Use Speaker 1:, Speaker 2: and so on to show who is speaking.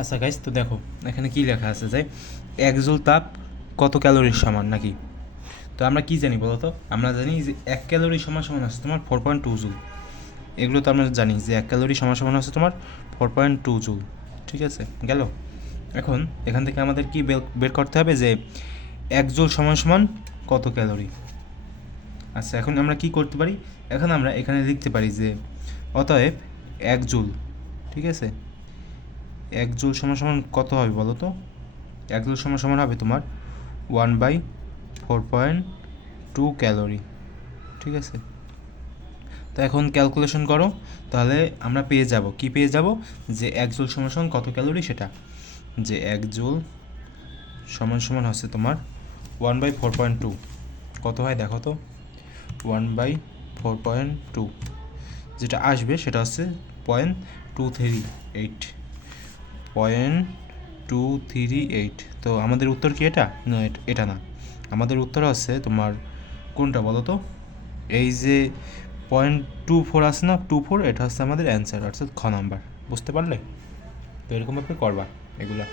Speaker 1: আচ্ছা গাইস তো দেখো, এখানে কি লেখা আছে যে এক জুল তাপ কত ক্যালোরির সমান নাকি? তো আমরা কি জানি বলো তো? আমরা জানি যে এক ক্যালোরি সমান সমান আছে তোমার ফোর পয়েন্ট টু জুল। এগুলো তো আমরা জানি যে এক ক্যালোরি সমান সমান আছে তোমার ফোর পয়েন্ট টু জুল, ঠিক আছে? গেল? এখন এখান থেকে আমাদের কি বের- করতে হবে যে এক জুল সমান সমান কত ক্যালোরি? আচ্ছা এখন আমরা কি করতে পারি? এখন আমরা এখানে লিখতে পারি যে, অতএব এক জুল, ঠিক আছে? এক জুল সমান সমান কত হবে বলো তো? এক জুল সমান সমান হবে তোমার one by four point two calorie ঠিক আছে? তো এখন ক্যালকুলেশন করো, তাহলে আমরা পেয়ে যাব। কি পেয়ে যাব? যে এক জুল সমান সমান কত ক্যালোরি সেটা? যে এক জুল সমান সমান হচ্ছে তোমার one by four point two কত হয় দেখো তো? One by four point two যেটা আসবে সেটা হচ্ছে point two three eight point two three eight তো আমাদের উত্তর কি এটা? না, এট- না। আমাদের উত্তর আছে তোমার কোনটা বলো তো? এই যে পয়েন্ট টু ফোর আছে না? টু ফোর এটা হচ্ছে আমাদের অ্যান্সার অর্থাৎ খ নাম্বার বুঝতে পারলে? তো এরকমভাবে করবা এগুলা।